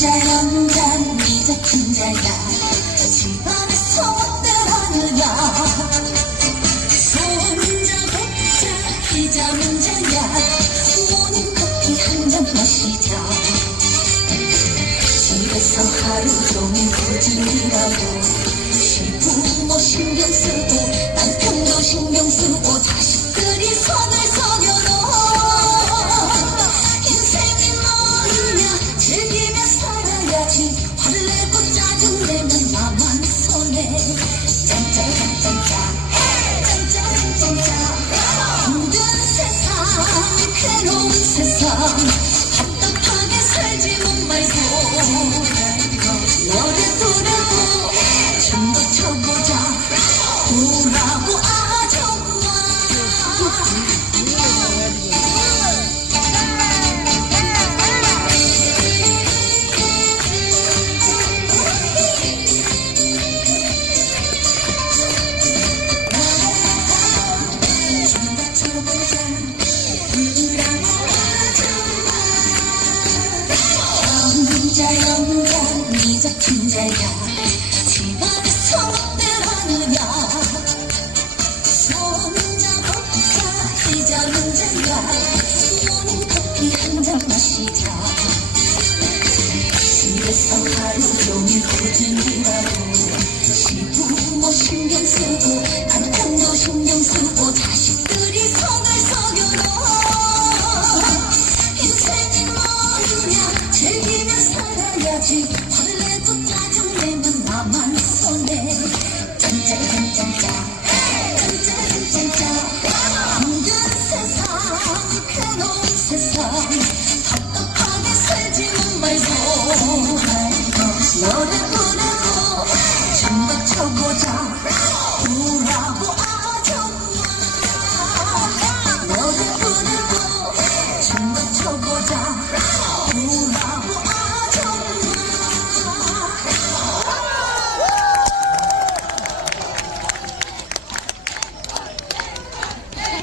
잘 없는 날 네가 큰 잘가 집안 종일 꾸준히라고. 시부모 신경 쓰고 남편도 신경 쓰고 자식들이 손을 서려놓어 인생이 뭐냐 즐기며 살아야지. 화를 내고 짜증내면 나만 손해. 짠짜짠짠짠. 짠짜짠짠짠. 힘든 세상 괴로운 세상. 답답하게 살지 못 말고 집에서 하루 종일 시부모 신 화를 내고 짜증내면 나만 손해 짠짠짠짠짜 짠짠짠짠짜 힘든 세상 괴로운 세상 답답하게 살지는 말고 너를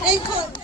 Ankle.